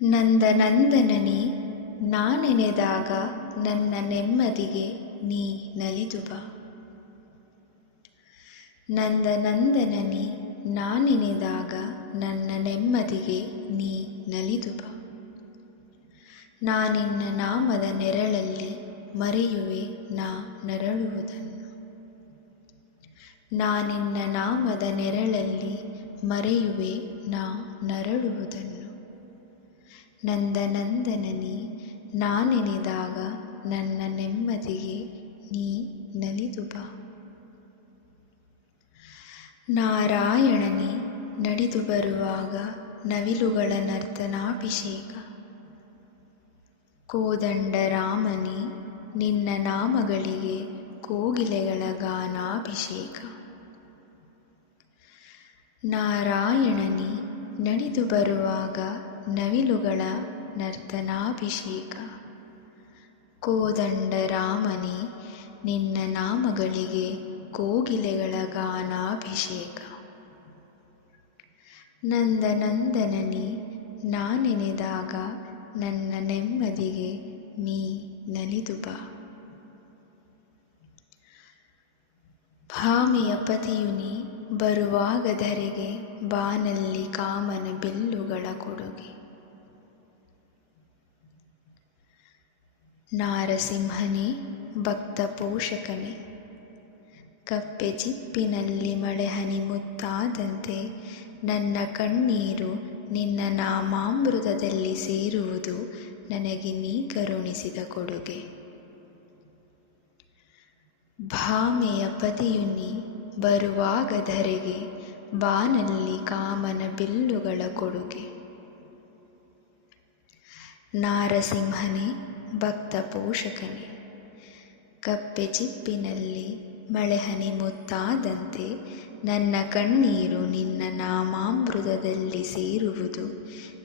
ನಂದನಂದನನೇ ನಾನೆನೆದಾಗ ನನ್ನ ನೆಮ್ಮದಿಗೆ ನೀ ನಲಿದು ಬಾ. ನಂದನಂದನನೇ ನಾನೆನೆದಾಗ ನನ್ನ ನೆಮ್ಮದಿಗೆ ನೀ ನಲಿದು ಬಾ. ನಾನಿನ್ನ ನಾಮದ ನೆರಳಲ್ಲಿ ಮರೆಯುವೆ ನಾ ನರಳುವುದನ್ನು. ನಾನಿನ್ನ ನಾಮದ ನೆರಳಲ್ಲಿ ಮರೆಯುವೆ ನಾ ನರಳುವುದನ್ನು. ನಂದನಂದನನೇ ನಾನೆನೆದಾಗ ನನ್ನ ನೆಮ್ಮದಿಗೆ ನೀ ನಲಿದು ಬಾ. ನಾರಾಯಣನೇ ನಡೆದು ಬರುವಾಗ ನವಿಲುಗಳ ನರ್ತನಾಭಿಷೇಕ. ಕೋದಂಡರಾಮನೇ ನಿನ್ನ ನಾಮಗಳಿಗೆ ಕೋಗಿಲೆಗಳ ಗಾನಾಭಿಷೇಕ. ನಾರಾಯಣನೇ ನಡೆದು ಬರುವಾಗ ನವಿಲುಗಳ ನರ್ತನಾಭಿಷೇಕ. ಕೋದಂಡರಾಮನೇ ನಿನ್ನ ನಾಮಗಳಿಗೆ ಕೋಗಿಲೆಗಳ ಗಾನಾಭಿಷೇಕ. ನಂದನಂದನನೇ ನಾನೆನೆದಾಗ ನನ್ನ ನೆಮ್ಮದಿಗೆ ನೀ ನಲಿದು ಬಾ. ಭಾಮೆಯ ಪತಿಯು ನೀ ಬರುವಾಗ ಧರೆಗೆ ಬಾನಲ್ಲಿ ಕಾಮನ ಬಿಲ್ಲುಗಳ ಕೊಡುಗೆ. ನಾರಸಿಂಹನೇ ಭಕ್ತ ಪೋಷಕನೇ ಕಪ್ಪೆ ಚಿಪ್ಪಿನಲ್ಲಿ ಮಳೆಹನಿ ಮುತ್ತಾದಂತೆ ನನ್ನ ಕಣ್ಣೀರು ನಿನ್ನ ನಾಮಾಮೃತದಲ್ಲಿ ಸೇರುವುದು ನನಗೆ ನೀ ಕರುಣಿಸಿದ ಕೊಡುಗೆ. ಭಾಮೆಯ ಪತಿಯು ನೀ ಬರುವಾಗ ಧರೆಗೆ ಬಾನಲ್ಲಿ ಕಾಮನ ಬಿಲ್ಲುಗಳ ಕೊಡುಗೆ. ನಾರಸಿಂಹನೇ ಭಕ್ತ ಪೋಷಕನೇ ಕಪ್ಪೆ ಚಿಪ್ಪಿನಲ್ಲಿ ಮಳೆಹನಿ ಮುತ್ತಾದಂತೆ ನನ್ನ ಕಣ್ಣೀರು ನಿನ್ನ ನಾಮಾಮೃತದಲ್ಲಿ ಸೇರುವುದು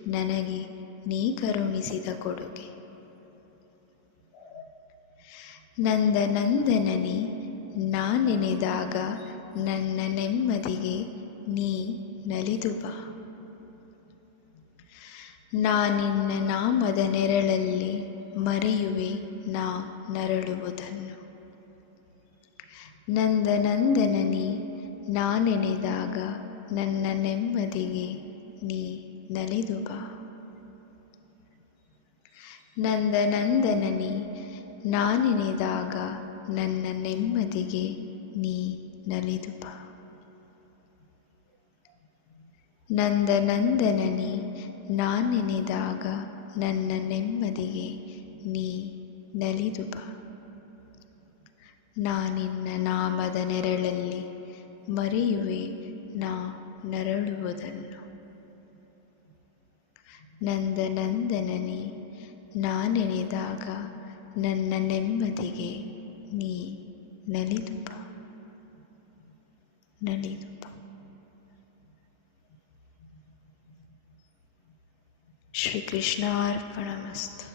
ನನಗೆ ನೀ ಕರುಣಿಸಿದ ಕೊಡುಗೆ. ನಂದನಂದನನೇ ನಾನೆನೆದಾಗ ನನ್ನ ನೆಮ್ಮದಿಗೆ ನೀ ನಲಿದು ಬಾ. ನಾನಿನ್ನ ನಾಮದ ನೆರಳಲ್ಲಿ ಮರೆಯುವೆ ನಾ ನರಳುವುದನ್ನು. ನಂದನಂದನನೇ ನಾನೆನೆದಾಗ ನನ್ನ ನೆಮ್ಮದಿಗೆ ನೀ ನಲಿದು ಬಾ. ನಂದನಂದನನೇ ನಾನೆನೆದಾಗ ನನ್ನ ನೆಮ್ಮದಿಗೆ ನೀ ನಲಿದು ಬಾ. ನಂದನಂದನನೇ ನಾನೆನೆದಾಗ ನನ್ನ ನೆಮ್ಮದಿಗೆ ನೀ ನಲಿದು ಬಾ. ನಾನಿನ್ನ ನಾಮದ ನೆರಳಲ್ಲಿ ಮರೆಯುವೆ ನಾ ನರಳುವುದನ್ನು. ನಂದನಂದನನೇ ನಾನೆನೆದಾಗ ನನ್ನ ನೆಮ್ಮದಿಗೆ ನೀ ನಲಿದು ಬಾ. ನಲಿದು ಬಾ. ಶ್ರೀಕೃಷ್ಣಾರ್ಪಣಮಸ್ತು.